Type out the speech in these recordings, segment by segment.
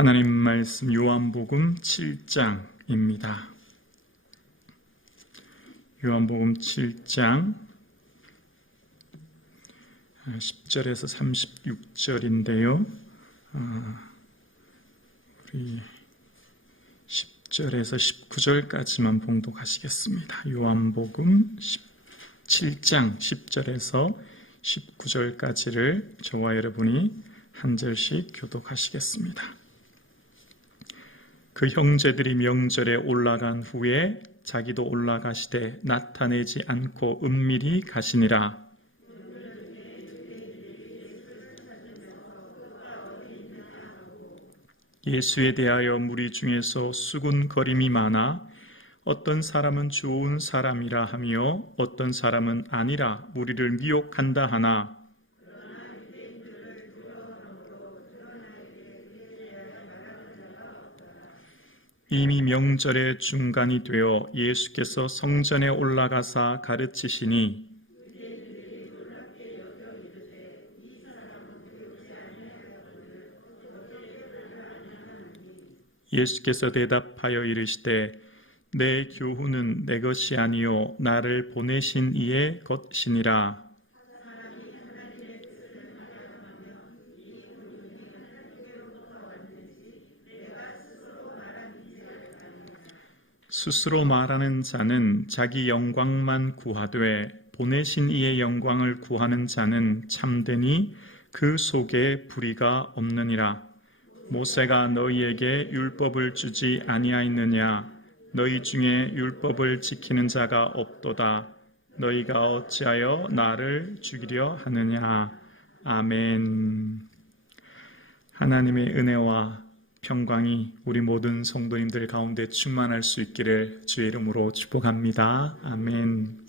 하나님 말씀 요한복음 7장입니다. 요한복음 7장 10절에서 36절인데요. 우리 10절에서 19절까지만 봉독하시겠습니다. 요한복음 7장 10절에서 19절까지를 저와 여러분이 한 절씩 교독하시겠습니다. 그 형제들이 명절에 올라간 후에 자기도 올라가시되 나타내지 않고 은밀히 가시니라. 예수에 대하여 무리 중에서 수군거림이 많아 어떤 사람은 좋은 사람이라 하며 어떤 사람은 아니라 무리를 미혹한다 하나 이미 명절의 중간이 되어 예수께서 성전에 올라가사 가르치시니 예수께서 대답하여 이르시되 내 교훈은 내 것이 아니요 나를 보내신 이의 것이니라. 스스로 말하는 자는 자기 영광만 구하되 보내신 이의 영광을 구하는 자는 참되니 그 속에 불의가 없느니라. 모세가 너희에게 율법을 주지 아니하였느냐? 너희 중에 율법을 지키는 자가 없도다. 너희가 어찌하여 나를 죽이려 하느냐? 아멘. 하나님의 은혜와 평강이 우리 모든 성도님들 가운데 충만할 수 있기를 주의 이름으로 축복합니다. 아멘.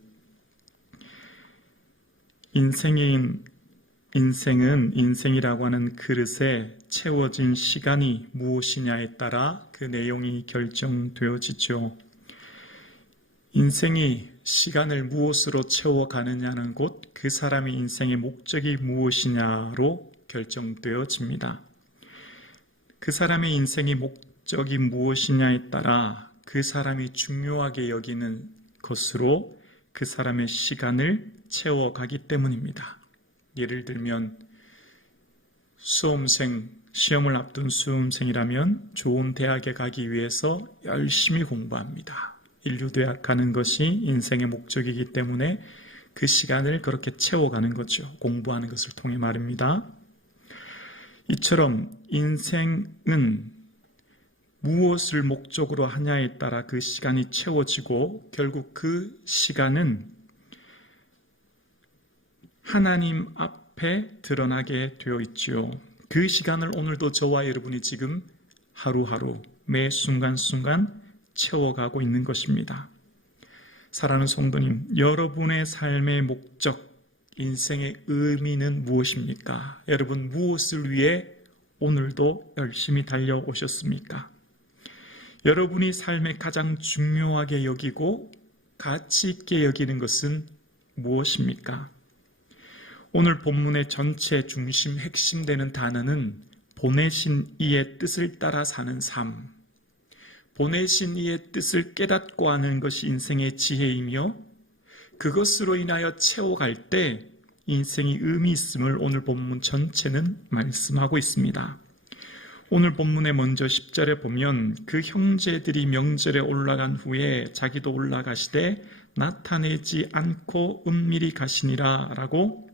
인생은 인생이라고 하는 그릇에 채워진 시간이 무엇이냐에 따라 그 내용이 결정되어지죠. 인생이 시간을 무엇으로 채워가느냐는 곧 그 사람의 인생의 목적이 무엇이냐로 결정되어집니다. 그 사람의 인생의 목적이 무엇이냐에 따라 그 사람이 중요하게 여기는 것으로 그 사람의 시간을 채워가기 때문입니다. 예를 들면 시험을 앞둔 수험생이라면 좋은 대학에 가기 위해서 열심히 공부합니다. 인류대학 가는 것이 인생의 목적이기 때문에 그 시간을 그렇게 채워가는 거죠. 공부하는 것을 통해 말입니다. 이처럼 인생은 무엇을 목적으로 하냐에 따라 그 시간이 채워지고 결국 그 시간은 하나님 앞에 드러나게 되어 있지요. 그 시간을 오늘도 저와 여러분이 지금 하루하루 매 순간순간 채워가고 있는 것입니다. 사랑하는 성도님, 여러분의 삶의 목적, 인생의 의미는 무엇입니까? 여러분 무엇을 위해 오늘도 열심히 달려오셨습니까? 여러분이 삶에 가장 중요하게 여기고 가치 있게 여기는 것은 무엇입니까? 오늘 본문의 전체 중심 핵심되는 단어는 보내신 이의 뜻을 따라 사는 삶, 보내신 이의 뜻을 깨닫고 하는 것이 인생의 지혜이며 그것으로 인하여 채워갈 때 인생이 의미 있음을 오늘 본문 전체는 말씀하고 있습니다. 오늘 본문에 먼저 10절에 보면 그 형제들이 명절에 올라간 후에 자기도 올라가시되 나타내지 않고 은밀히 가시니라 라고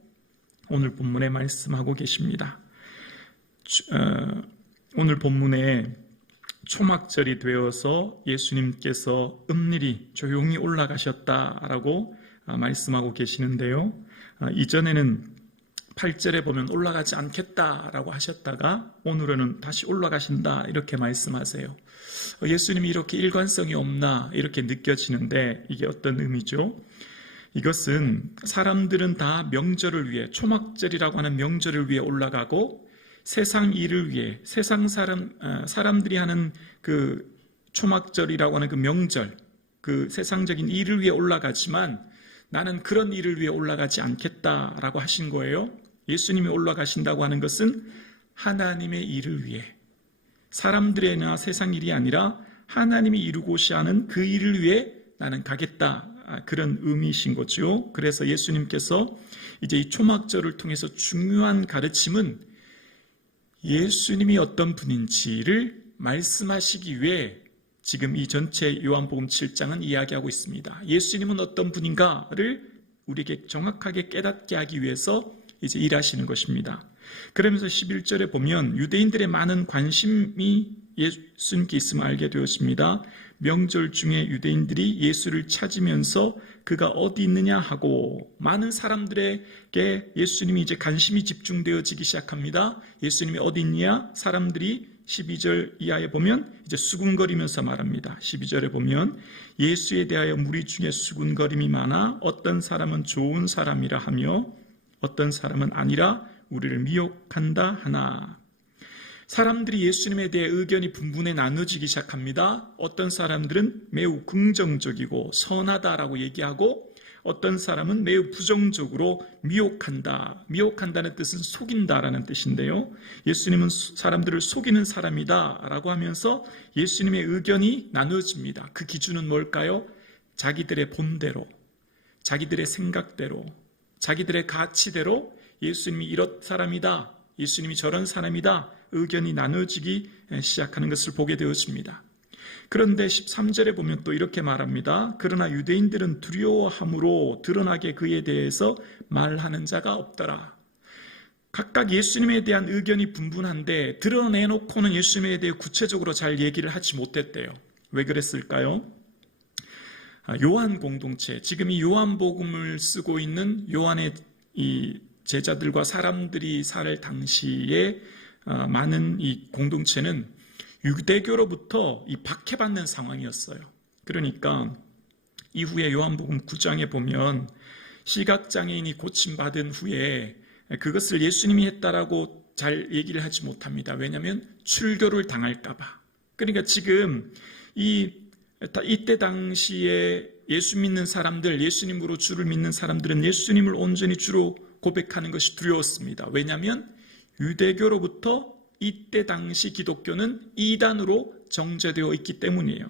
오늘 본문에 말씀하고 계십니다. 오늘 본문에 초막절이 되어서 예수님께서 은밀히 조용히 올라가셨다라고 말씀하고 계시는데요. 이전에는 8절에 보면 올라가지 않겠다라고 하셨다가 오늘은 다시 올라가신다 이렇게 말씀하세요. 예수님이 이렇게 일관성이 없나 이렇게 느껴지는데 이게 어떤 의미죠? 이것은 사람들은 다 명절을 위해 초막절이라고 하는 명절을 위해 올라가고 세상 일을 위해 세상 사람들이 하는 그 초막절이라고 하는 그 명절 그 세상적인 일을 위해 올라가지만 나는 그런 일을 위해 올라가지 않겠다라고 하신 거예요. 예수님이 올라가신다고 하는 것은 하나님의 일을 위해 사람들의나 세상 일이 아니라 하나님이 이루고자 하는 그 일을 위해 나는 가겠다. 그런 의미이신 거죠. 그래서 예수님께서 이제 이 초막절을 통해서 중요한 가르침은 예수님이 어떤 분인지를 말씀하시기 위해 지금 이 전체 요한복음 7장은 이야기하고 있습니다. 예수님은 어떤 분인가를 우리에게 정확하게 깨닫게 하기 위해서 이제 일하시는 것입니다. 그러면서 11절에 보면 유대인들의 많은 관심이 예수님께 있음을 알게 되었습니다. 명절 중에 유대인들이 예수를 찾으면서 그가 어디 있느냐 하고 많은 사람들에게 예수님이 이제 관심이 집중되어지기 시작합니다. 예수님이 어디 있냐? 사람들이 12절 이하에 보면 이제 수군거리면서 말합니다. 12절에 보면 예수에 대하여 무리 중에 수군거림이 많아 어떤 사람은 좋은 사람이라 하며 어떤 사람은 아니라 우리를 미혹한다 하나. 사람들이 예수님에 대해 의견이 분분해 나눠지기 시작합니다. 어떤 사람들은 매우 긍정적이고 선하다라고 얘기하고 어떤 사람은 매우 부정적으로 미혹한다. 미혹한다는 뜻은 속인다라는 뜻인데요. 예수님은 사람들을 속이는 사람이다라고 하면서 예수님의 의견이 나눠집니다. 그 기준은 뭘까요? 자기들의 본대로, 자기들의 생각대로, 자기들의 가치대로 예수님이 이런 사람이다, 예수님이 저런 사람이다 의견이 나눠지기 시작하는 것을 보게 되었습니다. 그런데 13절에 보면 또 이렇게 말합니다. 그러나 유대인들은 두려워함으로 드러나게 그에 대해서 말하는 자가 없더라. 각각 예수님에 대한 의견이 분분한데 드러내놓고는 예수님에 대해 구체적으로 잘 얘기를 하지 못했대요. 왜 그랬을까요? 요한 공동체, 지금 이 요한복음을 쓰고 있는 요한의 이 제자들과 사람들이 살 당시에 많은 이 공동체는 유대교로부터 이 박해받는 상황이었어요. 그러니까 이후에 요한복음 9장에 보면 시각장애인이 고침받은 후에 그것을 예수님이 했다라고 잘 얘기를 하지 못합니다. 왜냐하면 출교를 당할까 봐. 그러니까 지금 이때 당시에 예수 믿는 사람들, 예수님으로 주를 믿는 사람들은 예수님을 온전히 주로 고백하는 것이 두려웠습니다. 왜냐하면 유대교로부터 이때 당시 기독교는 이단으로 정죄되어 있기 때문이에요.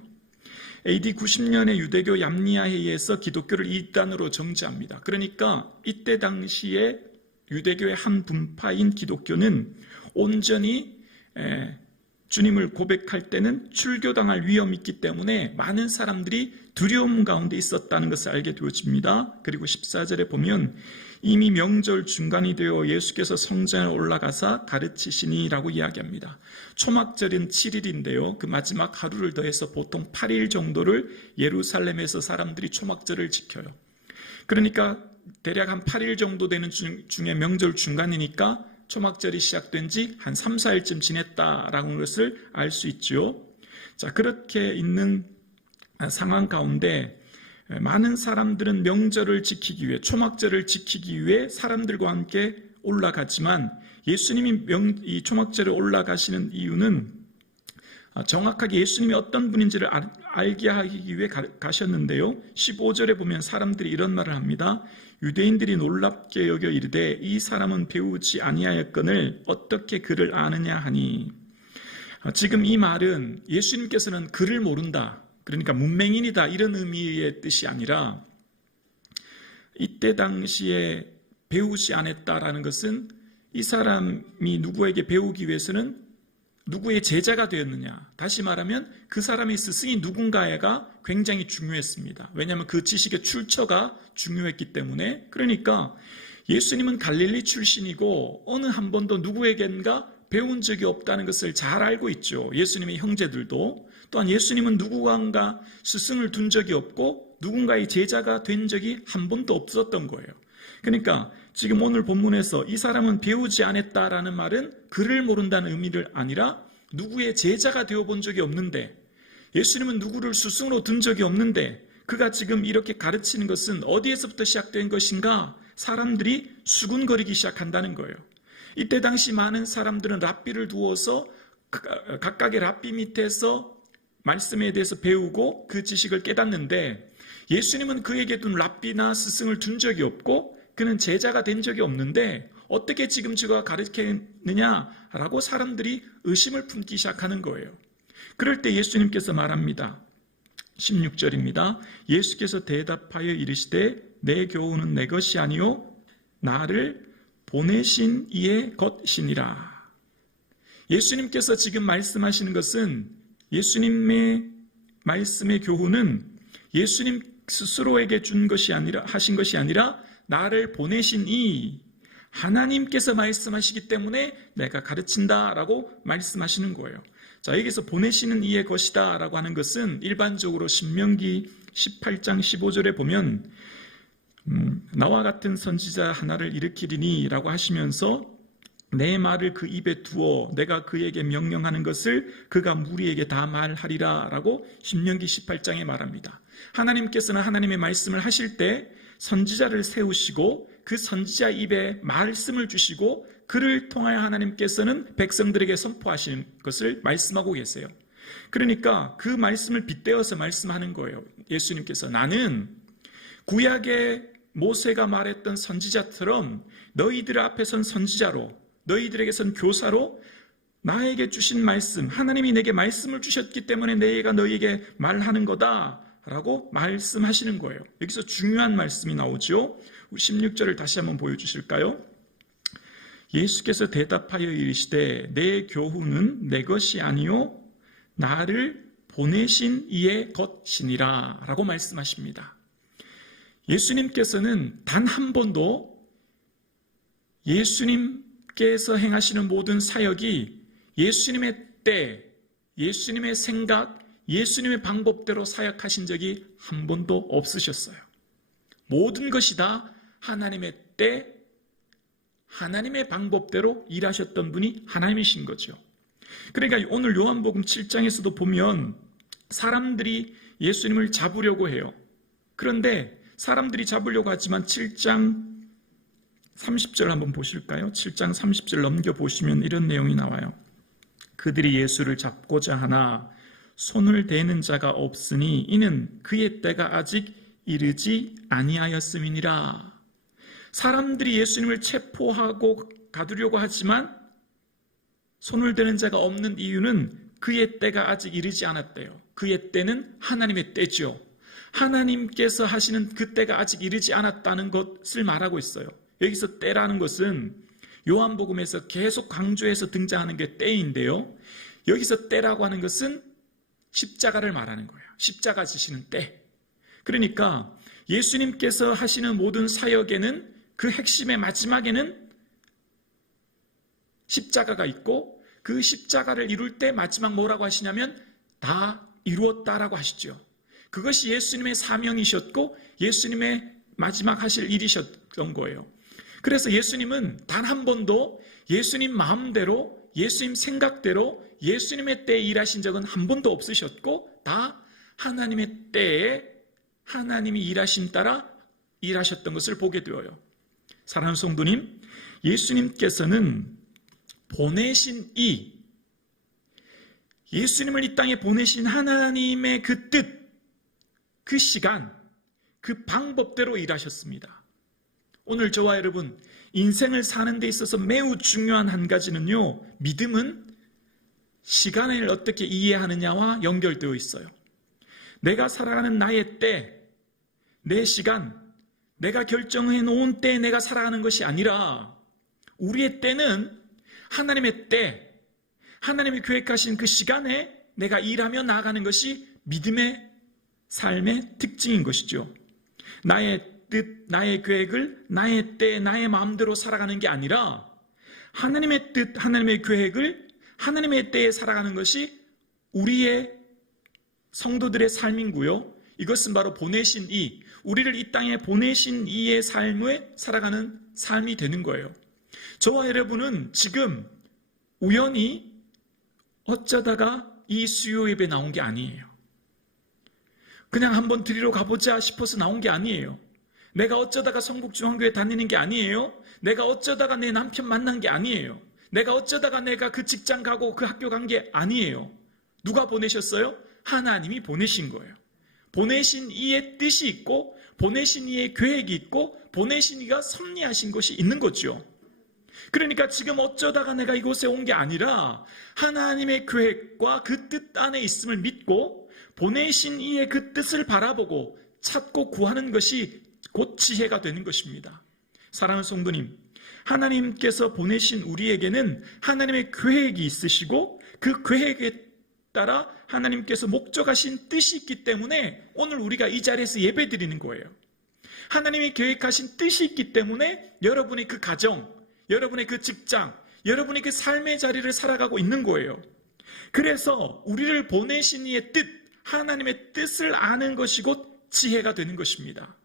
AD 90년에 유대교 얌리아회의에서 기독교를 이단으로 정죄합니다. 그러니까 이때 당시에 유대교의 한 분파인 기독교는 온전히 주님을 고백할 때는 출교당할 위험이 있기 때문에 많은 사람들이 두려움 가운데 있었다는 것을 알게 되어집니다. 그리고 14절에 보면 이미 명절 중간이 되어 예수께서 성전에 올라가사 가르치시니라고 이야기합니다. 초막절은 7일인데요. 그 마지막 하루를 더해서 보통 8일 정도를 예루살렘에서 사람들이 초막절을 지켜요. 그러니까 대략 한 8일 정도 되는 중에 명절 중간이니까 초막절이 시작된 지 한 3, 4일쯤 지냈다라는 것을 알 수 있죠. 자, 그렇게 있는 상황 가운데 많은 사람들은 명절을 지키기 위해, 초막절을 지키기 위해 사람들과 함께 올라가지만 예수님이 이 초막절에 올라가시는 이유는 정확하게 예수님이 어떤 분인지를 알게 하기 위해 가셨는데요. 15절에 보면 사람들이 이런 말을 합니다. 유대인들이 놀랍게 여겨 이르되 이 사람은 배우지 아니하였거늘 어떻게 그를 아느냐 하니. 지금 이 말은 예수님께서는 그를 모른다, 그러니까 문맹인이다 이런 의미의 뜻이 아니라 이때 당시에 배우지 않았다라는 것은 이 사람이 누구에게 배우기 위해서는 누구의 제자가 되었느냐, 다시 말하면 그 사람의 스승이 누군가가 굉장히 중요했습니다. 왜냐하면 그 지식의 출처가 중요했기 때문에. 그러니까 예수님은 갈릴리 출신이고 어느 한 번도 누구에겐가 배운 적이 없다는 것을 잘 알고 있죠. 예수님의 형제들도. 또한 예수님은 누구인가 스승을 둔 적이 없고 누군가의 제자가 된 적이 한 번도 없었던 거예요. 그러니까 지금 오늘 본문에서 이 사람은 배우지 않았다라는 말은 그를 모른다는 의미를 아니라 누구의 제자가 되어본 적이 없는데, 예수님은 누구를 스승으로 둔 적이 없는데 그가 지금 이렇게 가르치는 것은 어디에서부터 시작된 것인가? 사람들이 수군거리기 시작한다는 거예요. 이때 당시 많은 사람들은 랍비를 두어서 각각의 랍비 밑에서 말씀에 대해서 배우고 그 지식을 깨닫는데 예수님은 그에게 둔 랍비나 스승을 둔 적이 없고 그는 제자가 된 적이 없는데 어떻게 지금 저가 가르치느냐라고 사람들이 의심을 품기 시작하는 거예요. 그럴 때 예수님께서 말합니다. 16절입니다. 예수께서 대답하여 이르시되 내 교훈은 내 것이 아니요 나를 보내신 이의 것이니라. 예수님께서 지금 말씀하시는 것은 예수님의 말씀의 교훈은 예수님 스스로에게 준 것이 아니라 하신 것이 아니라 나를 보내신 이 하나님께서 말씀하시기 때문에 내가 가르친다라고 말씀하시는 거예요. 자, 여기서 보내시는 이의 것이다 라고 하는 것은 일반적으로 신명기 18장 15절에 보면 나와 같은 선지자 하나를 일으키리니 라고 하시면서 내 말을 그 입에 두어 내가 그에게 명령하는 것을 그가 무리에게 다 말하리라 라고 신명기 18장에 말합니다. 하나님께서는 하나님의 말씀을 하실 때 선지자를 세우시고 그 선지자 입에 말씀을 주시고 그를 통하여 하나님께서는 백성들에게 선포하시는 것을 말씀하고 계세요. 그러니까 그 말씀을 빗대어서 말씀하는 거예요. 예수님께서 나는 구약의 모세가 말했던 선지자처럼 너희들 앞에 선 선지자로 너희들에게 선 교사로 나에게 주신 말씀, 하나님이 내게 말씀을 주셨기 때문에 내가 너희에게 말하는 거다 라고 말씀하시는 거예요. 여기서 중요한 말씀이 나오죠. 16절을 다시 한번 보여주실까요? 예수께서 대답하여 이르시되 내 교훈은 내 것이 아니요 나를 보내신 이의 것이니라 라고 말씀하십니다. 예수님께서는 단 한 번도 예수님께서 행하시는 모든 사역이 예수님의 때, 예수님의 생각, 예수님의 방법대로 사역하신 적이 한 번도 없으셨어요. 모든 것이 다 하나님의 때, 하나님의 방법대로 일하셨던 분이 하나님이신 거죠. 그러니까 오늘 요한복음 7장에서도 보면 사람들이 예수님을 잡으려고 해요. 그런데 사람들이 잡으려고 하지만 7장 30절 한번 보실까요? 7장 30절 넘겨보시면 이런 내용이 나와요. 그들이 예수를 잡고자 하나 손을 대는 자가 없으니 이는 그의 때가 아직 이르지 아니하였음이니라. 사람들이 예수님을 체포하고 가두려고 하지만 손을 대는 자가 없는 이유는 그의 때가 아직 이르지 않았대요. 그의 때는 하나님의 때죠. 하나님께서 하시는 그 때가 아직 이르지 않았다는 것을 말하고 있어요. 여기서 때라는 것은 요한복음에서 계속 강조해서 등장하는 게 때인데요. 여기서 때라고 하는 것은 십자가를 말하는 거예요. 십자가 지시는 때. 그러니까 예수님께서 하시는 모든 사역에는 그 핵심의 마지막에는 십자가가 있고 그 십자가를 이룰 때 마지막 뭐라고 하시냐면 다 이루었다라고 하시죠. 그것이 예수님의 사명이셨고 예수님의 마지막 하실 일이셨던 거예요. 그래서 예수님은 단 한 번도 예수님 마음대로 예수님 생각대로 예수님의 때에 일하신 적은 한 번도 없으셨고 다 하나님의 때에 하나님이 일하심 따라 일하셨던 것을 보게 되어요. 사랑하는 성도님, 예수님께서는 보내신 예수님을 이 땅에 보내신 하나님의 그 뜻, 그 시간, 그 방법대로 일하셨습니다. 오늘 저와 여러분, 인생을 사는 데 있어서 매우 중요한 한 가지는요, 믿음은 시간을 어떻게 이해하느냐와 연결되어 있어요. 내가 살아가는 나의 때, 내 시간, 내가 결정해 놓은 때에 내가 살아가는 것이 아니라 우리의 때는 하나님의 때, 하나님이 계획하신 그 시간에 내가 일하며 나아가는 것이 믿음의 삶의 특징인 것이죠. 나의 뜻, 나의 계획을 나의 때, 나의 마음대로 살아가는 게 아니라 하나님의 뜻, 하나님의 계획을 하나님의 때에 살아가는 것이 우리의 성도들의 삶이고요. 이것은 바로 보내신 우리를 이 땅에 보내신 이의 삶에 살아가는 삶이 되는 거예요. 저와 여러분은 지금 우연히 어쩌다가 이 수요 예배 나온 게 아니에요. 그냥 한번 드리러 가보자 싶어서 나온 게 아니에요. 내가 어쩌다가 성북중앙교회 다니는 게 아니에요. 내가 어쩌다가 내 남편 만난 게 아니에요. 내가 어쩌다가 내가 그 직장 가고 그 학교 간 게 아니에요. 누가 보내셨어요? 하나님이 보내신 거예요. 보내신 이의 뜻이 있고 보내신 이의 계획이 있고 보내신 이가 섭리하신 것이 있는 거죠. 그러니까 지금 어쩌다가 내가 이곳에 온 게 아니라 하나님의 계획과 그 뜻 안에 있음을 믿고 보내신 이의 그 뜻을 바라보고 찾고 구하는 것이 곧 지혜가 되는 것입니다. 사랑하는 성도님, 하나님께서 보내신 우리에게는 하나님의 계획이 있으시고 그 계획에 따라 하나님께서 목적하신 뜻이 있기 때문에 오늘 우리가 이 자리에서 예배드리는 거예요. 하나님이 계획하신 뜻이 있기 때문에 여러분의 그 가정, 여러분의 그 직장, 여러분의 그 삶의 자리를 살아가고 있는 거예요. 그래서 우리를 보내신 이의 뜻, 하나님의 뜻을 아는 것이 곧 지혜가 되는 것입니다.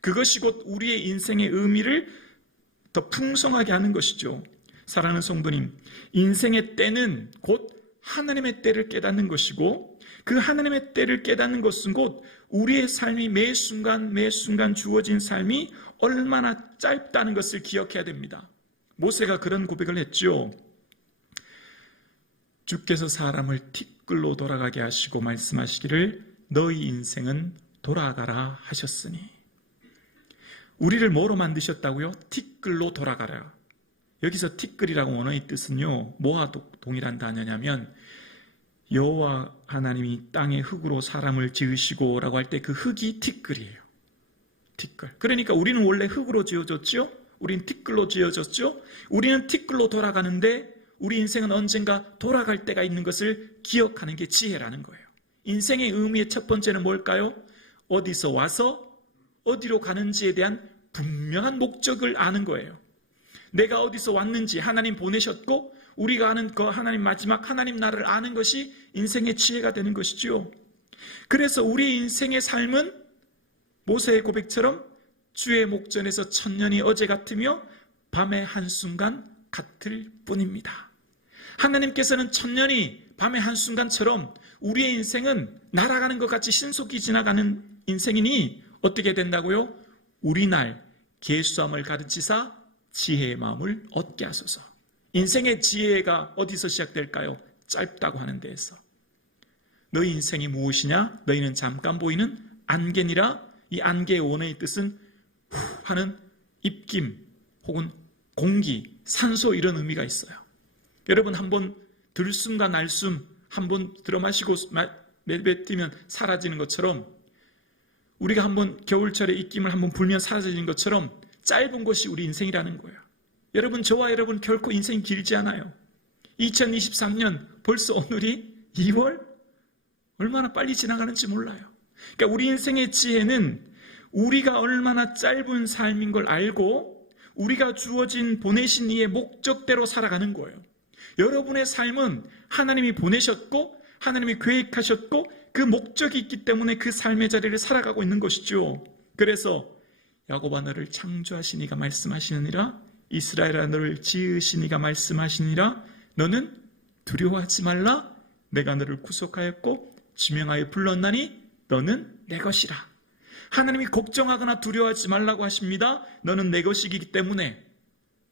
그것이 곧 우리의 인생의 의미를 더 풍성하게 하는 것이죠. 사랑하는 성도님, 인생의 때는 곧 하나님의 때를 깨닫는 것이고 그 하나님의 때를 깨닫는 것은 곧 우리의 삶이 매 순간 매 순간 주어진 삶이 얼마나 짧다는 것을 기억해야 됩니다. 모세가 그런 고백을 했죠. 주께서 사람을 티끌로 돌아가게 하시고 말씀하시기를 너희 인생은 돌아가라 하셨으니. 우리를 뭐로 만드셨다고요? 티끌로 돌아가라. 여기서 티끌이라고 원어의 뜻은요, 뭐와 동일한 단어냐면 여호와 하나님이 땅의 흙으로 사람을 지으시고 라고 할 때 그 흙이 티끌이에요. 티끌. 그러니까 우리는 원래 흙으로 지어졌죠? 우리는 티끌로 지어졌죠? 우리는 티끌로 돌아가는데 우리 인생은 언젠가 돌아갈 때가 있는 것을 기억하는 게 지혜라는 거예요. 인생의 의미의 첫 번째는 뭘까요? 어디서 와서 어디로 가는지에 대한 분명한 목적을 아는 거예요. 내가 어디서 왔는지 하나님 보내셨고 우리가 아는 그 하나님 마지막 하나님 나라를 아는 것이 인생의 지혜가 되는 것이죠. 그래서 우리 인생의 삶은 모세의 고백처럼 주의 목전에서 천년이 어제 같으며 밤의 한순간 같을 뿐입니다. 하나님께서는 천년이 밤의 한순간처럼 우리의 인생은 날아가는 것 같이 신속히 지나가는 인생이니 어떻게 된다고요? 우리 날 계수함을 가르치사 지혜의 마음을 얻게 하소서. 인생의 지혜가 어디서 시작될까요? 짧다고 하는 데에서. 너희 인생이 무엇이냐? 너희는 잠깐 보이는 안개니라. 이 안개의 원어의 뜻은 후 하는 입김 혹은 공기, 산소 이런 의미가 있어요. 여러분 한번 들숨과 날숨 한번 들어마시고 내뱉으면 사라지는 것처럼 우리가 한번 겨울철에 입김을 한번 불면 사라지는 것처럼 짧은 것이 우리 인생이라는 거예요. 여러분 저와 여러분 결코 인생이 길지 않아요. 2023년 벌써 오늘이 2월? 얼마나 빨리 지나가는지 몰라요. 그러니까 우리 인생의 지혜는 우리가 얼마나 짧은 삶인 걸 알고 우리가 주어진 보내신 이의 목적대로 살아가는 거예요. 여러분의 삶은 하나님이 보내셨고 하나님이 계획하셨고 그 목적이 있기 때문에 그 삶의 자리를 살아가고 있는 것이죠. 그래서 야곱아 너를 창조하신 이가 말씀하시느니라 이스라엘아 너를 지으신 이가 말씀하시니라 너는 두려워하지 말라 내가 너를 구속하였고 지명하여 불렀나니 너는 내 것이라. 하나님이 걱정하거나 두려워하지 말라고 하십니다. 너는 내 것이기 때문에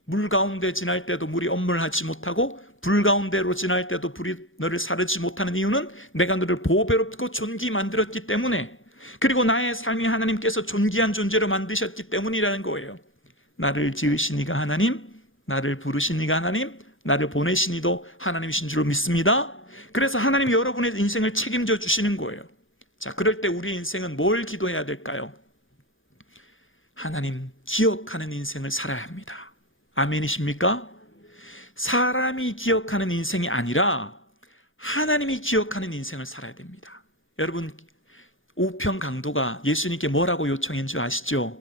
물 가운데 지날 때도 물이 엄물하지 못하고 불 가운데로 지날 때도 불이 너를 사르지 못하는 이유는 내가 너를 보배롭고 존귀 만들었기 때문에 그리고 나의 삶이 하나님께서 존귀한 존재로 만드셨기 때문이라는 거예요. 나를 지으신 이가 하나님, 나를 부르신 이가 하나님, 나를 보내신 이도 하나님이신 줄로 믿습니다. 그래서 하나님이 여러분의 인생을 책임져 주시는 거예요. 자, 그럴 때 우리 인생은 뭘 기도해야 될까요? 하나님 기억하는 인생을 살아야 합니다. 아멘이십니까? 사람이 기억하는 인생이 아니라 하나님이 기억하는 인생을 살아야 됩니다. 여러분 우편 강도가 예수님께 뭐라고 요청한 줄 아시죠?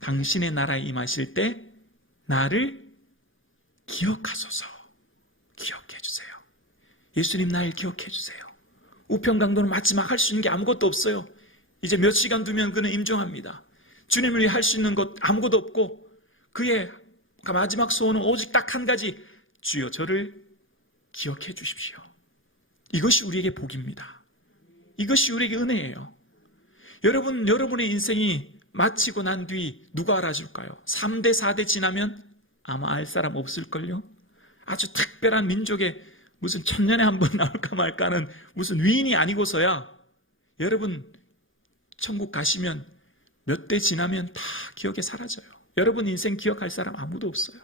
당신의 나라에 임하실 때 나를 기억하소서. 기억해 주세요. 예수님 나를 기억해 주세요. 우편 강도는 마지막 할 수 있는 게 아무것도 없어요. 이제 몇 시간 두면 그는 임종합니다. 주님을 위해 할 수 있는 것 아무것도 없고 그의 마지막 소원은 오직 딱 한 가지, 주여 저를 기억해 주십시오. 이것이 우리에게 복입니다. 이것이 우리에게 은혜예요. 여러분의 인생이 마치고 난 뒤 누가 알아줄까요? 3대 4대 지나면 아마 알 사람 없을걸요. 아주 특별한 민족의 무슨 천년에 한 번 나올까 말까 하는 무슨 위인이 아니고서야 여러분 천국 가시면 몇 대 지나면 다 기억에 사라져요. 여러분 인생 기억할 사람 아무도 없어요.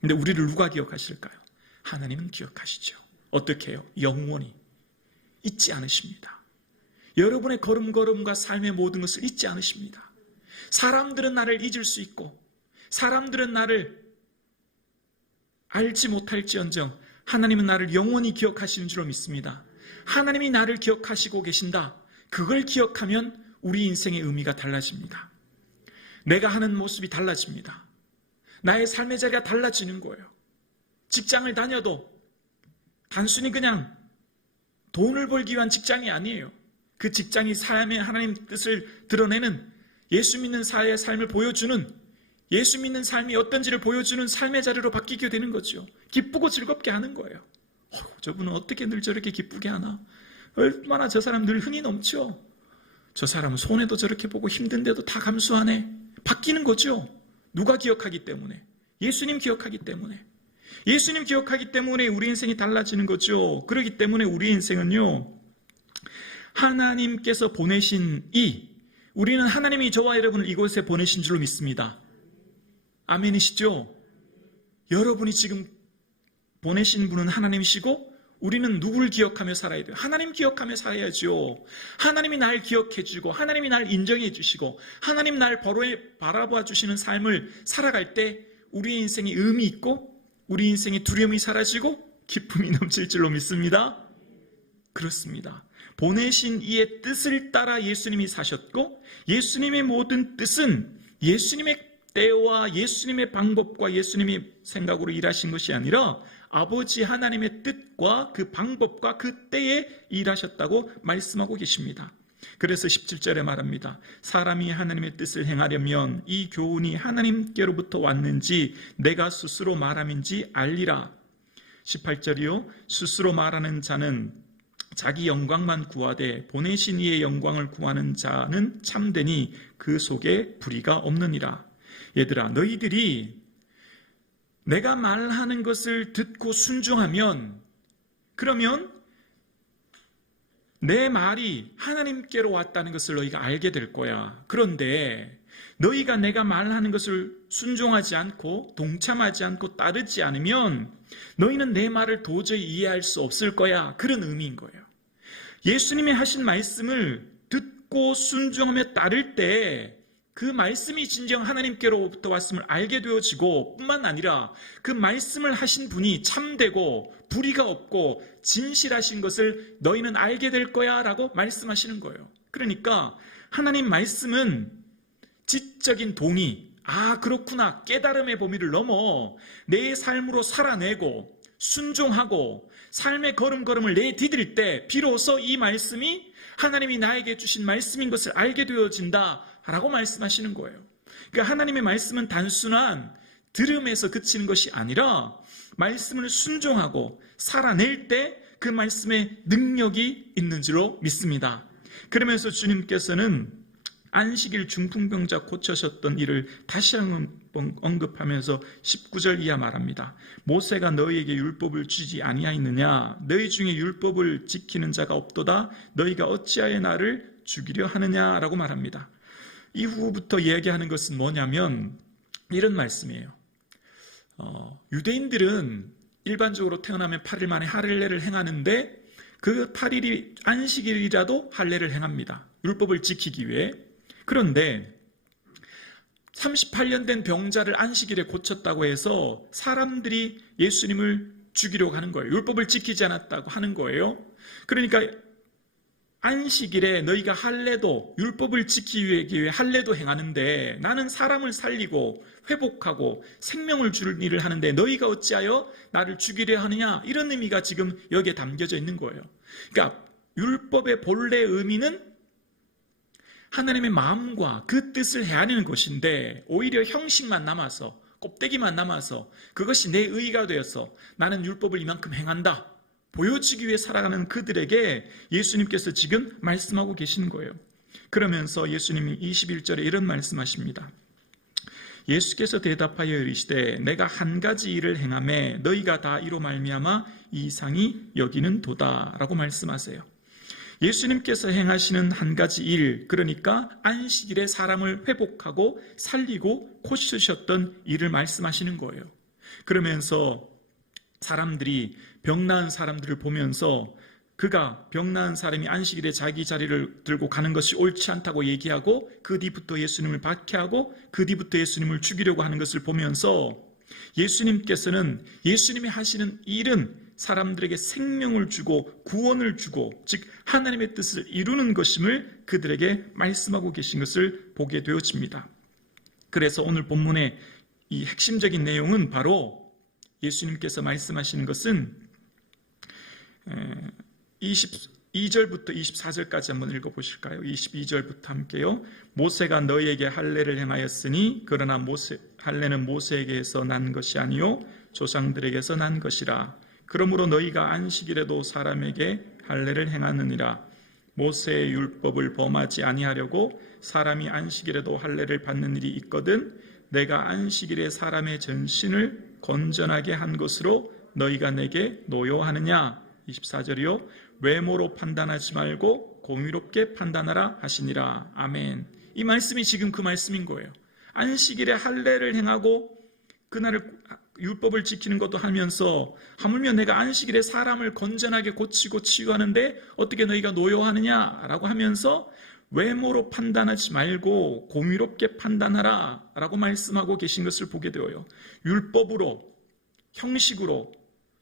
근데 우리를 누가 기억하실까요? 하나님은 기억하시죠. 어떻게 해요? 영원히 잊지 않으십니다. 여러분의 걸음걸음과 삶의 모든 것을 잊지 않으십니다. 사람들은 나를 잊을 수 있고 사람들은 나를 알지 못할지언정 하나님은 나를 영원히 기억하시는 줄로 믿습니다. 하나님이 나를 기억하시고 계신다. 그걸 기억하면 우리 인생의 의미가 달라집니다. 내가 하는 모습이 달라집니다. 나의 삶의 자리가 달라지는 거예요. 직장을 다녀도 단순히 그냥 돈을 벌기 위한 직장이 아니에요. 그 직장이 삶의 하나님 뜻을 드러내는 예수 믿는 사회의 삶을 보여주는 예수 믿는 삶이 어떤지를 보여주는 삶의 자리로 바뀌게 되는 거죠. 기쁘고 즐겁게 하는 거예요. 저분은 어떻게 늘 저렇게 기쁘게 하나? 얼마나 저 사람 늘 흥이 넘쳐. 저 사람은 손해도 저렇게 보고 힘든데도 다 감수하네. 바뀌는 거죠. 누가 기억하기 때문에? 예수님 기억하기 때문에. 예수님 기억하기 때문에 우리 인생이 달라지는 거죠. 그렇기 때문에 우리 인생은요, 하나님께서 보내신 우리는 하나님이 저와 여러분을 이곳에 보내신 줄로 믿습니다. 아멘이시죠? 여러분이 지금 보내신 분은 하나님이시고 우리는 누구를 기억하며 살아야 돼요? 하나님 기억하며 살아야죠. 하나님이 날 기억해 주고 하나님이 날 인정해 주시고 하나님 날 바라봐 주시는 삶을 살아갈 때 우리 인생이 의미 있고 우리 인생의 두려움이 사라지고 기쁨이 넘칠 줄로 믿습니다. 그렇습니다. 보내신 이의 뜻을 따라 예수님이 사셨고 예수님의 모든 뜻은 예수님의 때와 예수님의 방법과 예수님의 생각으로 일하신 것이 아니라 아버지 하나님의 뜻과 그 방법과 그 때에 일하셨다고 말씀하고 계십니다. 그래서 17절에 말합니다. 사람이 하나님의 뜻을 행하려면 이 교훈이 하나님께로부터 왔는지 내가 스스로 말함인지 알리라. 18절이요. 스스로 말하는 자는 자기 영광만 구하되 보내신 이의 영광을 구하는 자는 참되니 그 속에 불의가 없느니라. 얘들아, 너희들이 내가 말하는 것을 듣고 순종하면 그러면 내 말이 하나님께로 왔다는 것을 너희가 알게 될 거야. 그런데 너희가 내가 말하는 것을 순종하지 않고 동참하지 않고 따르지 않으면 너희는 내 말을 도저히 이해할 수 없을 거야. 그런 의미인 거예요. 예수님이 하신 말씀을 듣고 순종하며 따를 때 그 말씀이 진정 하나님께로부터 왔음을 알게 되어지고 뿐만 아니라 그 말씀을 하신 분이 참되고 불의가 없고 진실하신 것을 너희는 알게 될 거야 라고 말씀하시는 거예요. 그러니까 하나님 말씀은 지적인 동의, 그렇구나, 깨달음의 범위를 넘어 내 삶으로 살아내고 순종하고 삶의 걸음걸음을 내디딜 때 비로소 이 말씀이 하나님이 나에게 주신 말씀인 것을 알게 되어진다 라고 말씀하시는 거예요. 그러니까 하나님의 말씀은 단순한 들음에서 그치는 것이 아니라 말씀을 순종하고 살아낼 때 그 말씀의 능력이 있는 줄로 믿습니다. 그러면서 주님께서는 안식일 중풍병자 고쳐셨던 일을 다시 한번 언급하면서 19절 이하 말합니다. 모세가 너희에게 율법을 주지 아니하였느냐? 너희 중에 율법을 지키는 자가 없도다. 너희가 어찌하여 나를 죽이려 하느냐라고 말합니다. 이후부터 이야기하는 것은 뭐냐면 이런 말씀이에요. 유대인들은 일반적으로 태어나면 8일 만에 할례를 행하는데 그 8일이 안식일이라도 할례를 행합니다. 율법을 지키기 위해. 그런데 38년 된 병자를 안식일에 고쳤다고 해서 사람들이 예수님을 죽이려고 하는 거예요. 율법을 지키지 않았다고 하는 거예요. 그러니까 안식일에 너희가 할례도 율법을 지키기 위해 할례도 행하는데 나는 사람을 살리고 회복하고 생명을 줄 일을 하는데 너희가 어찌하여 나를 죽이려 하느냐, 이런 의미가 지금 여기에 담겨져 있는 거예요. 그러니까 율법의 본래 의미는 하나님의 마음과 그 뜻을 헤아리는 것인데 오히려 형식만 남아서 껍데기만 남아서 그것이 내 의의가 되어서 나는 율법을 이만큼 행한다 보여지기 위해 살아가는 그들에게 예수님께서 지금 말씀하고 계시는 거예요. 그러면서 예수님이 21절에 이런 말씀하십니다. 예수께서 대답하여 이르시되 내가 한 가지 일을 행하매 너희가 다 이로 말미암아 이상히 여기는 도다 라고 말씀하세요. 예수님께서 행하시는 한 가지 일, 그러니까 안식일에 사람을 회복하고 살리고 고치셨던 일을 말씀하시는 거예요. 그러면서 사람들이 병 나은 사람들을 보면서 그가 병 나은 사람이 안식일에 자기 자리를 들고 가는 것이 옳지 않다고 얘기하고 그 뒤부터 예수님을 박해하고 그 뒤부터 예수님을 죽이려고 하는 것을 보면서 예수님께서는 예수님이 하시는 일은 사람들에게 생명을 주고 구원을 주고 즉 하나님의 뜻을 이루는 것임을 그들에게 말씀하고 계신 것을 보게 되어집니다. 그래서 오늘 본문의 이 핵심적인 내용은 바로 예수님께서 말씀하시는 것은 22절부터 24절까지 한번 읽어보실까요? 22절부터 함께요. 모세가 너희에게 할례를 행하였으니 그러나 할례는 모세에게서 난 것이 아니요 조상들에게서 난 것이라. 그러므로 너희가 안식일에도 사람에게 할례를 행하느니라. 모세의 율법을 범하지 아니하려고 사람이 안식일에도 할례를 받는 일이 있거든 내가 안식일에 사람의 전신을 건전하게 한 것으로 너희가 내게 노여하느냐. 24절이요. 외모로 판단하지 말고 공의롭게 판단하라 하시니라. 아멘. 이 말씀이 지금 그 말씀인 거예요. 안식일에 할례를 행하고 그날을 율법을 지키는 것도 하면서 하물며 내가 안식일에 사람을 건전하게 고치고 치유하는데 어떻게 너희가 노여하느냐라고 하면서 외모로 판단하지 말고 공의롭게 판단하라 라고 말씀하고 계신 것을 보게 되어요. 율법으로, 형식으로,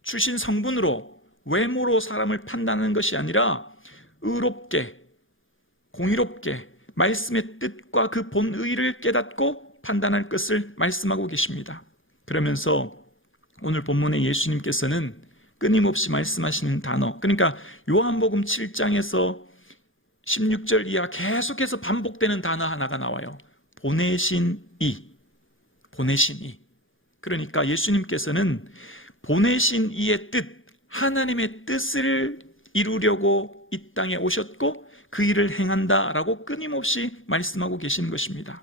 주신 성분으로, 외모로 사람을 판단하는 것이 아니라 의롭게, 공의롭게 말씀의 뜻과 그 본의를 깨닫고 판단할 것을 말씀하고 계십니다. 그러면서 오늘 본문에 예수님께서는 끊임없이 말씀하시는 단어, 그러니까 요한복음 7장에서 16절 이하 계속해서 반복되는 단어 하나가 나와요. 보내신 이. 그러니까 예수님께서는 보내신 이의 뜻, 하나님의 뜻을 이루려고 이 땅에 오셨고 그 일을 행한다라고 끊임없이 말씀하고 계시는 것입니다.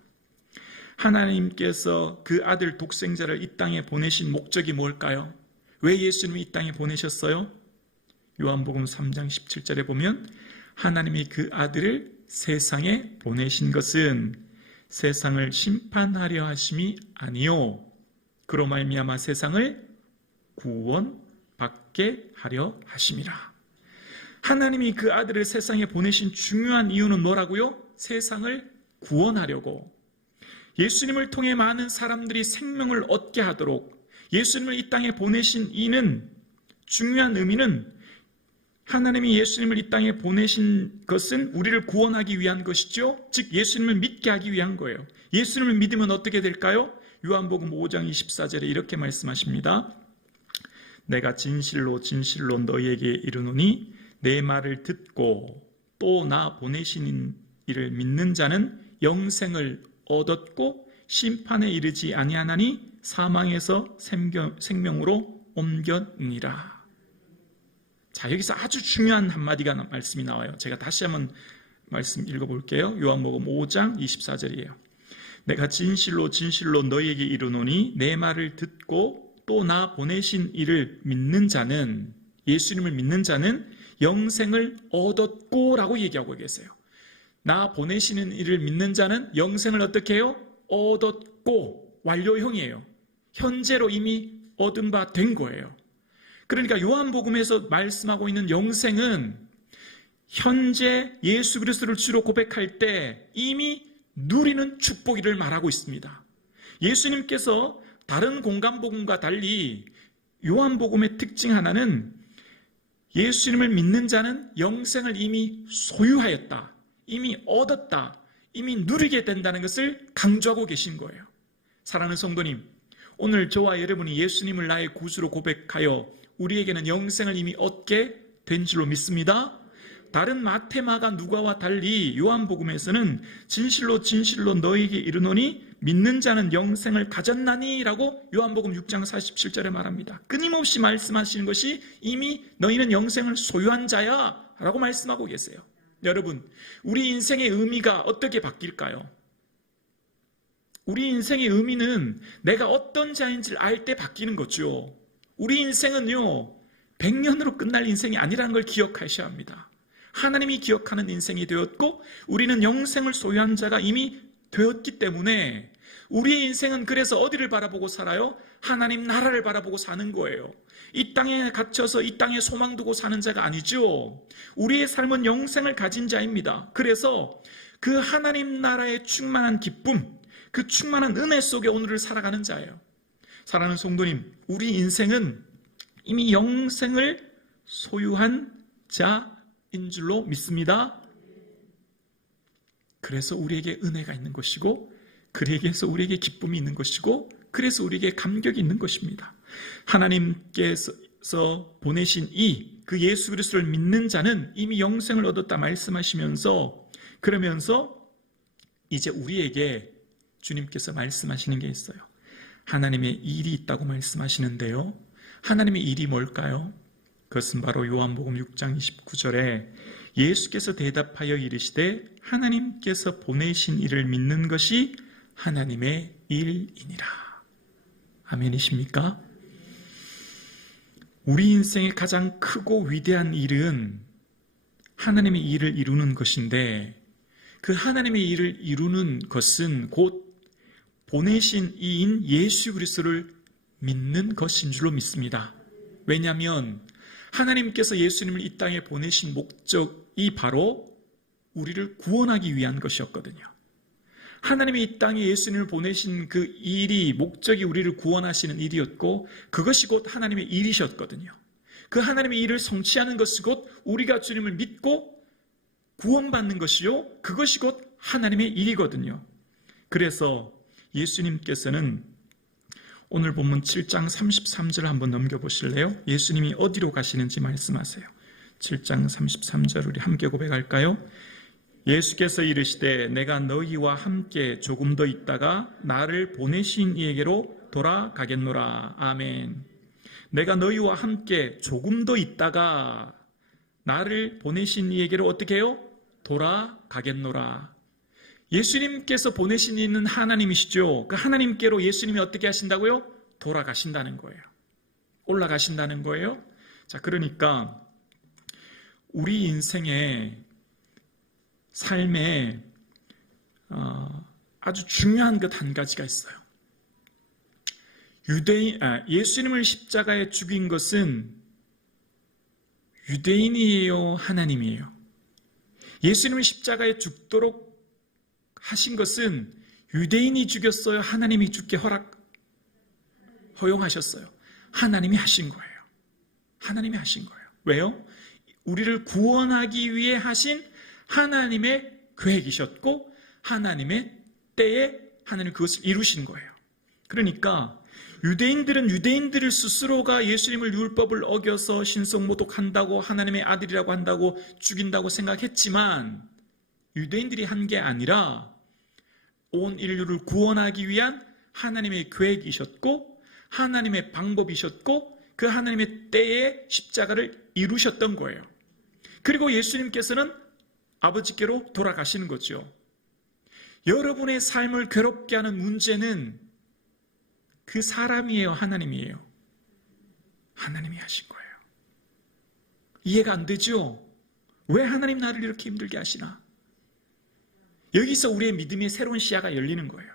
하나님께서 그 아들 독생자를 이 땅에 보내신 목적이 뭘까요? 왜 예수님이 이 땅에 보내셨어요? 요한복음 3장 17절에 보면 하나님이 그 아들을 세상에 보내신 것은 세상을 심판하려 하심이 아니요 그로 말미암아 세상을 구원받게 하려 하심이라. 하나님이 그 아들을 세상에 보내신 중요한 이유는 뭐라고요? 세상을 구원하려고, 예수님을 통해 많은 사람들이 생명을 얻게 하도록 예수님을 이 땅에 보내신 이는, 중요한 의미는 하나님이 예수님을 이 땅에 보내신 것은 우리를 구원하기 위한 것이죠. 즉 예수님을 믿게 하기 위한 거예요. 예수님을 믿으면 어떻게 될까요? 요한복음 5장 24절에 이렇게 말씀하십니다. 내가 진실로 진실로 너희에게 이르노니 내 말을 듣고 또 나 보내신 이를 믿는 자는 영생을 얻었고 심판에 이르지 아니하나니 사망에서 생명으로 옮겼느니라. 자, 여기서 아주 중요한 한마디가 말씀이 나와요. 제가 다시 한번 말씀 읽어볼게요. 요한복음 5장 24절이에요. 내가 진실로 진실로 너희에게 이르노니 내 말을 듣고 또 나 보내신 이를 믿는 자는, 예수님을 믿는 자는 영생을 얻었고 라고 얘기하고 계세요. 나 보내시는 이를 믿는 자는 영생을 어떻게 해요? 얻었고, 완료형이에요. 현재로 이미 얻은 바 된 거예요. 그러니까 요한복음에서 말씀하고 있는 영생은 현재 예수 그리스도를 주로 고백할 때 이미 누리는 축복이를 말하고 있습니다. 예수님께서 다른 공간복음과 달리 요한복음의 특징 하나는 예수님을 믿는 자는 영생을 이미 소유하였다, 이미 얻었다, 이미 누리게 된다는 것을 강조하고 계신 거예요. 사랑하는 성도님, 오늘 저와 여러분이 예수님을 나의 구주로 고백하여 우리에게는 영생을 이미 얻게 된 줄로 믿습니다. 다른 마태, 마가, 누가와 달리 요한복음에서는 진실로 진실로 너희에게 이르노니 믿는 자는 영생을 가졌나니 라고 요한복음 6장 47절에 말합니다. 끊임없이 말씀하시는 것이 이미 너희는 영생을 소유한 자야 라고 말씀하고 계세요. 여러분, 우리 인생의 의미가 어떻게 바뀔까요? 우리 인생의 의미는 내가 어떤 자인지를 알 때 바뀌는 거죠. 우리 인생은요 100년으로 끝날 인생이 아니라는 걸 기억하셔야 합니다. 하나님이 기억하는 인생이 되었고 우리는 영생을 소유한 자가 이미 되었기 때문에 우리의 인생은 그래서 어디를 바라보고 살아요? 하나님 나라를 바라보고 사는 거예요. 이 땅에 갇혀서 이 땅에 소망 두고 사는 자가 아니죠. 우리의 삶은 영생을 가진 자입니다. 그래서 그 하나님 나라의 충만한 기쁨, 그 충만한 은혜 속에 오늘을 살아가는 자예요. 사랑하는 성도님, 우리 인생은 이미 영생을 소유한 자인 줄로 믿습니다. 그래서 우리에게 은혜가 있는 것이고, 그에게서 우리에게 기쁨이 있는 것이고, 그래서 우리에게 감격이 있는 것입니다. 하나님께서 보내신 그 예수 그리스도를 믿는 자는 이미 영생을 얻었다 말씀하시면서, 그러면서 이제 우리에게 주님께서 말씀하시는 게 있어요. 하나님의 일이 있다고 말씀하시는데요. 하나님의 일이 뭘까요? 그것은 바로 요한복음 6장 29절에 예수께서 대답하여 이르시되 하나님께서 보내신 이를 믿는 것이 하나님의 일이니라. 아멘이십니까? 우리 인생의 가장 크고 위대한 일은 하나님의 일을 이루는 것인데, 그 하나님의 일을 이루는 것은 곧 보내신 이인 예수 그리스도를 믿는 것인 줄로 믿습니다. 왜냐하면 하나님께서 예수님을 이 땅에 보내신 목적이 바로 우리를 구원하기 위한 것이었거든요. 하나님이 이 땅에 예수님을 보내신 그 일이, 목적이 우리를 구원하시는 일이었고, 그것이 곧 하나님의 일이셨거든요. 그 하나님의 일을 성취하는 것이 곧 우리가 주님을 믿고 구원받는 것이요, 그것이 곧 하나님의 일이거든요. 그래서 예수님께서는 오늘 본문 7장 33절 한번 넘겨보실래요? 예수님이 어디로 가시는지 말씀하세요. 7장 33절 우리 함께 고백할까요? 예수께서 이르시되 내가 너희와 함께 조금 더 있다가 나를 보내신 이에게로 돌아가겠노라. 아멘. 내가 너희와 함께 조금 더 있다가 나를 보내신 이에게로 어떻게 해요? 돌아가겠노라. 예수님께서 보내신 이는 하나님이시죠. 그 하나님께로 예수님이 어떻게 하신다고요? 돌아가신다는 거예요. 올라가신다는 거예요. 자, 그러니까 우리 인생의 삶에 아주 중요한 것 한 가지가 있어요. 예수님을 십자가에 죽인 것은 유대인이에요, 하나님이에요? 예수님을 십자가에 죽도록 하신 것은 유대인이 죽였어요, 하나님이 죽게 허용하셨어요? 하나님이 하신 거예요. 하나님이 하신 거예요. 왜요? 우리를 구원하기 위해 하신 하나님의 계획이셨고, 하나님의 때에 하나님 그것을 이루신 거예요. 그러니까 유대인들은 유대인들 스스로가 예수님을 율법을 어겨서 신성모독한다고, 하나님의 아들이라고 한다고 죽인다고 생각했지만, 유대인들이 한 게 아니라 온 인류를 구원하기 위한 하나님의 계획이셨고, 하나님의 방법이셨고, 그 하나님의 때에 십자가를 이루셨던 거예요. 그리고 예수님께서는 아버지께로 돌아가시는 거죠. 여러분의 삶을 괴롭게 하는 문제는 그 사람이에요, 하나님이에요? 하나님이 하신 거예요. 이해가 안 되죠? 왜 하나님 나를 이렇게 힘들게 하시나? 여기서 우리의 믿음의 새로운 시야가 열리는 거예요.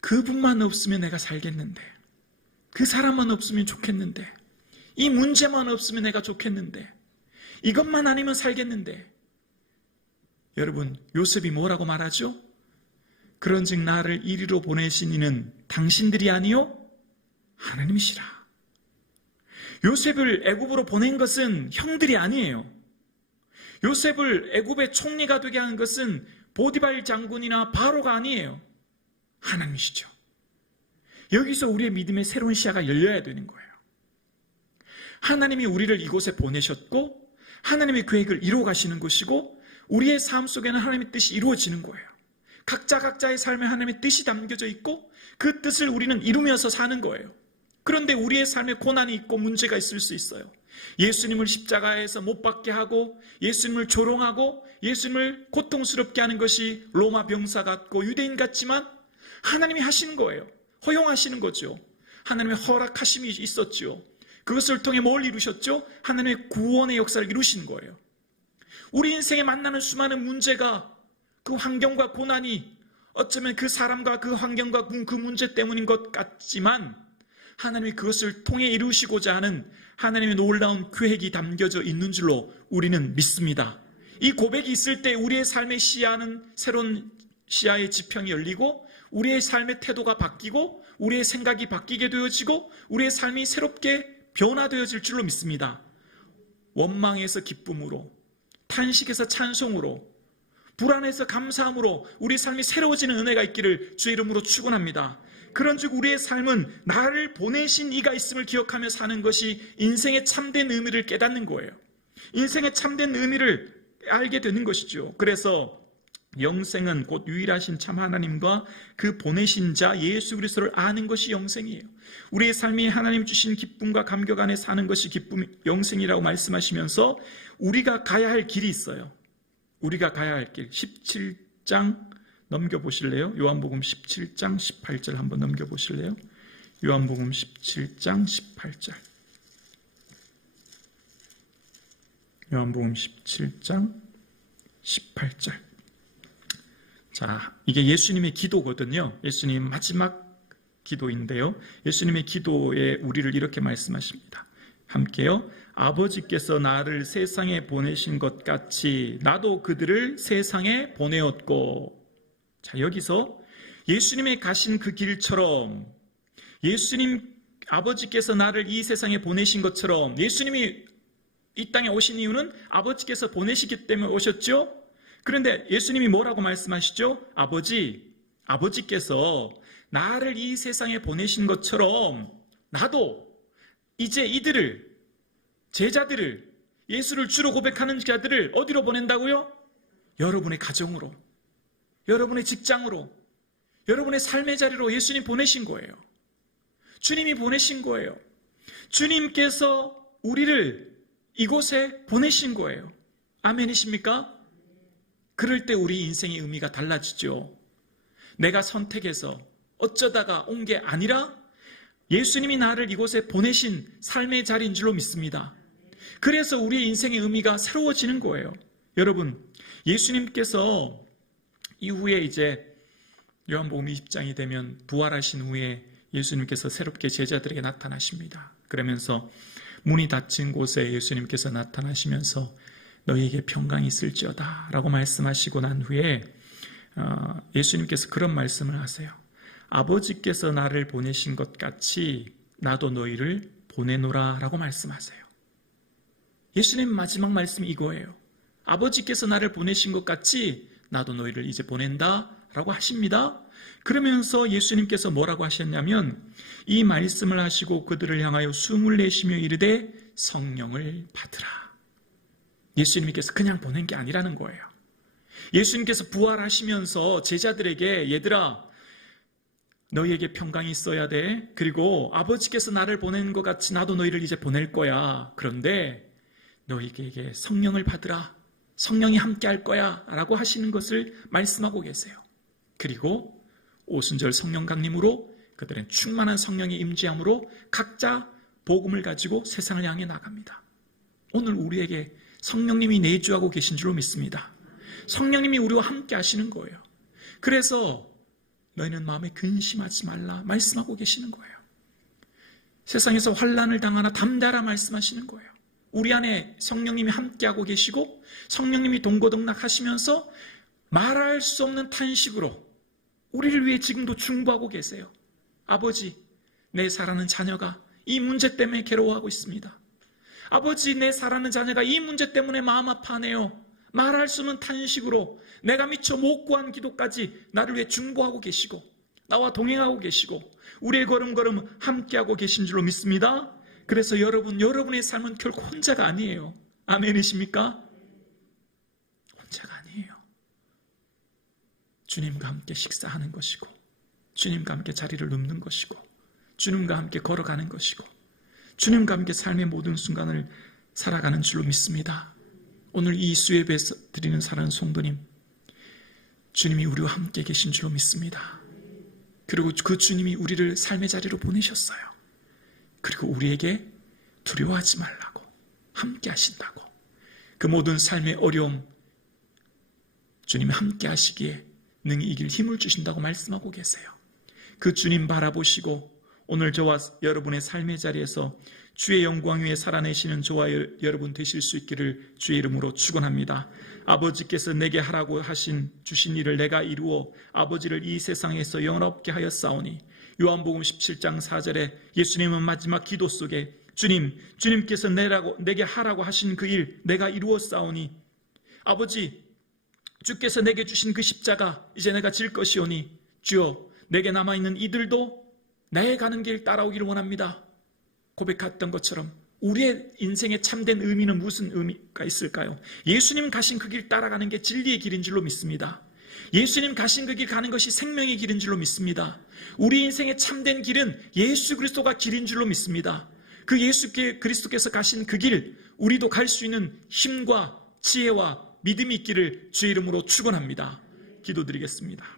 그분만 없으면 내가 살겠는데, 그 사람만 없으면 좋겠는데, 이 문제만 없으면 내가 좋겠는데, 이것만 아니면 살겠는데. 여러분, 요셉이 뭐라고 말하죠? 그런즉 나를 이리로 보내신 이는 당신들이 아니요 하나님이시라. 요셉을 애굽으로 보낸 것은 형들이 아니에요. 요셉을 애굽의 총리가 되게 한 것은 보디발 장군이나 바로가 아니에요. 하나님이시죠. 여기서 우리의 믿음의 새로운 시야가 열려야 되는 거예요. 하나님이 우리를 이곳에 보내셨고, 하나님의 계획을 이루어 가시는 것이고, 우리의 삶 속에는 하나님의 뜻이 이루어지는 거예요. 각자의 삶에 하나님의 뜻이 담겨져 있고, 그 뜻을 우리는 이루면서 사는 거예요. 그런데 우리의 삶에 고난이 있고 문제가 있을 수 있어요. 예수님을 십자가에서 못 박게 하고, 예수님을 조롱하고, 예수님을 고통스럽게 하는 것이 로마 병사 같고 유대인 같지만 하나님이 하시는 거예요. 허용하시는 거죠. 하나님의 허락하심이 있었죠. 그것을 통해 뭘 이루셨죠? 하나님의 구원의 역사를 이루신 거예요. 우리 인생에 만나는 수많은 문제가, 그 환경과 고난이 어쩌면 그 사람과 그 환경과 그 문제 때문인 것 같지만 하나님이 그것을 통해 이루시고자 하는 하나님의 놀라운 계획이 담겨져 있는 줄로 우리는 믿습니다. 이 고백이 있을 때 우리의 삶의 시야는 새로운 시야의 지평이 열리고 우리의 삶의 태도가 바뀌고 우리의 생각이 바뀌게 되어지고 우리의 삶이 새롭게 변화되어질 줄로 믿습니다. 원망에서 기쁨으로, 탄식에서 찬송으로, 불안해서 감사함으로 우리 삶이 새로워지는 은혜가 있기를 주의 이름으로 축원합니다. 그런즉 우리의 삶은 나를 보내신 이가 있음을 기억하며 사는 것이 인생의 참된 의미를 깨닫는 거예요. 인생의 참된 의미를 알게 되는 것이죠. 그래서 영생은 곧 유일하신 참 하나님과 그 보내신 자 예수 그리스도를 아는 것이 영생이에요. 우리의 삶이 하나님 주신 기쁨과 감격 안에 사는 것이 영생이라고 말씀하시면서 우리가 가야 할 길이 있어요. 우리가 가야 할 길 17장 넘겨보실래요? 요한복음 17장 18절 한번 넘겨보실래요? 요한복음 17장 18절. 요한복음 17장 18절. 자, 이게 예수님의 기도거든요. 예수님 마지막 기도인데요. 예수님의 기도에 우리를 이렇게 말씀하십니다. 함께요. 아버지께서 나를 세상에 보내신 것 같이 나도 그들을 세상에 보내었고. 자, 여기서 예수님의 가신 그 길처럼 예수님 아버지께서 나를 이 세상에 보내신 것처럼 예수님이 이 땅에 오신 이유는 아버지께서 보내시기 때문에 오셨죠? 그런데 예수님이 뭐라고 말씀하시죠? 아버지께서 나를 이 세상에 보내신 것처럼 나도 이제 이들을, 제자들을, 예수를 주로 고백하는 자들을 어디로 보낸다고요? 여러분의 가정으로, 여러분의 직장으로, 여러분의 삶의 자리로 예수님 보내신 거예요. 주님이 보내신 거예요. 주님께서 우리를 이곳에 보내신 거예요. 아멘이십니까? 그럴 때 우리 인생의 의미가 달라지죠. 내가 선택해서 어쩌다가 온 게 아니라 예수님이 나를 이곳에 보내신 삶의 자리인 줄로 믿습니다. 그래서 우리의 인생의 의미가 새로워지는 거예요. 여러분, 예수님께서 이후에 이제 요한복음 20장이 되면 부활하신 후에 예수님께서 새롭게 제자들에게 나타나십니다. 그러면서 문이 닫힌 곳에 예수님께서 나타나시면서 너희에게 평강이 있을지어다 라고 말씀하시고 난 후에 예수님께서 그런 말씀을 하세요. 아버지께서 나를 보내신 것 같이 나도 너희를 보내노라 라고 말씀하세요. 예수님 마지막 말씀이 이거예요. 아버지께서 나를 보내신 것 같이 나도 너희를 이제 보낸다 라고 하십니다. 그러면서 예수님께서 뭐라고 하셨냐면 이 말씀을 하시고 그들을 향하여 숨을 내쉬며 이르되 성령을 받으라. 예수님께서 그냥 보낸 게 아니라는 거예요. 예수님께서 부활하시면서 제자들에게 얘들아 너희에게 평강이 있어야 돼. 그리고 아버지께서 나를 보낸 것 같이 나도 너희를 이제 보낼 거야. 그런데 너희에게 성령을 받으라. 성령이 함께 할 거야 라고 하시는 것을 말씀하고 계세요. 그리고 오순절 성령 강림으로 그들은 충만한 성령의 임재함으로 각자 복음을 가지고 세상을 향해 나갑니다. 오늘 우리에게 성령님이 내주하고 계신 줄로 믿습니다. 성령님이 우리와 함께 하시는 거예요. 그래서 너희는 마음에 근심하지 말라 말씀하고 계시는 거예요. 세상에서 환난을 당하나 담대하라 말씀하시는 거예요. 우리 안에 성령님이 함께하고 계시고 성령님이 동고동락 하시면서 말할 수 없는 탄식으로 우리를 위해 지금도 중보하고 계세요. 아버지, 내 사랑하는 자녀가 이 문제 때문에 괴로워하고 있습니다. 아버지, 내 사랑하는 자녀가 이 문제 때문에 마음 아파하네요. 말할 수 없는 탄식으로 내가 미처 못 구한 기도까지 나를 위해 중보하고 계시고 나와 동행하고 계시고 우리의 걸음걸음 함께하고 계신 줄로 믿습니다. 그래서 여러분의 삶은 결코 혼자가 아니에요. 아멘이십니까? 혼자가 아니에요. 주님과 함께 식사하는 것이고 주님과 함께 자리를 눕는 것이고 주님과 함께 걸어가는 것이고 주님과 함께 삶의 모든 순간을 살아가는 줄로 믿습니다. 오늘 이 수예배에서 드리는 사랑하는 성도님, 주님이 우리와 함께 계신 줄로 믿습니다. 그리고 그 주님이 우리를 삶의 자리로 보내셨어요. 그리고 우리에게 두려워하지 말라고 함께 하신다고 그 모든 삶의 어려움 주님이 함께 하시기에 능히 이길 힘을 주신다고 말씀하고 계세요. 그 주님 바라보시고 오늘 저와 여러분의 삶의 자리에서 주의 영광 위에 살아내시는 저와 여러분 되실 수 있기를 주의 이름으로 축원합니다. 아버지께서 내게 하라고 주신 일을 내가 이루어 아버지를 이 세상에서 영원롭게 하여 싸우니, 요한복음 17장 4절에 예수님은 마지막 기도 속에 주님께서 내게 하라고 하신 그 일 내가 이루어 싸우니, 아버지 주께서 내게 주신 그 십자가 이제 내가 질 것이오니 주여 내게 남아있는 이들도 내 가는 길 따라오기를 원합니다. 고백했던 것처럼 우리의 인생의 참된 의미는 무슨 의미가 있을까요? 예수님 가신 그 길 따라가는 게 진리의 길인 줄로 믿습니다. 예수님 가신 그 길 가는 것이 생명의 길인 줄로 믿습니다. 우리 인생의 참된 길은 예수 그리스도가 길인 줄로 믿습니다. 그 예수 그리스도께서 가신 그 길, 우리도 갈 수 있는 힘과 지혜와 믿음이 있기를 주의 이름으로 축원합니다. 기도드리겠습니다.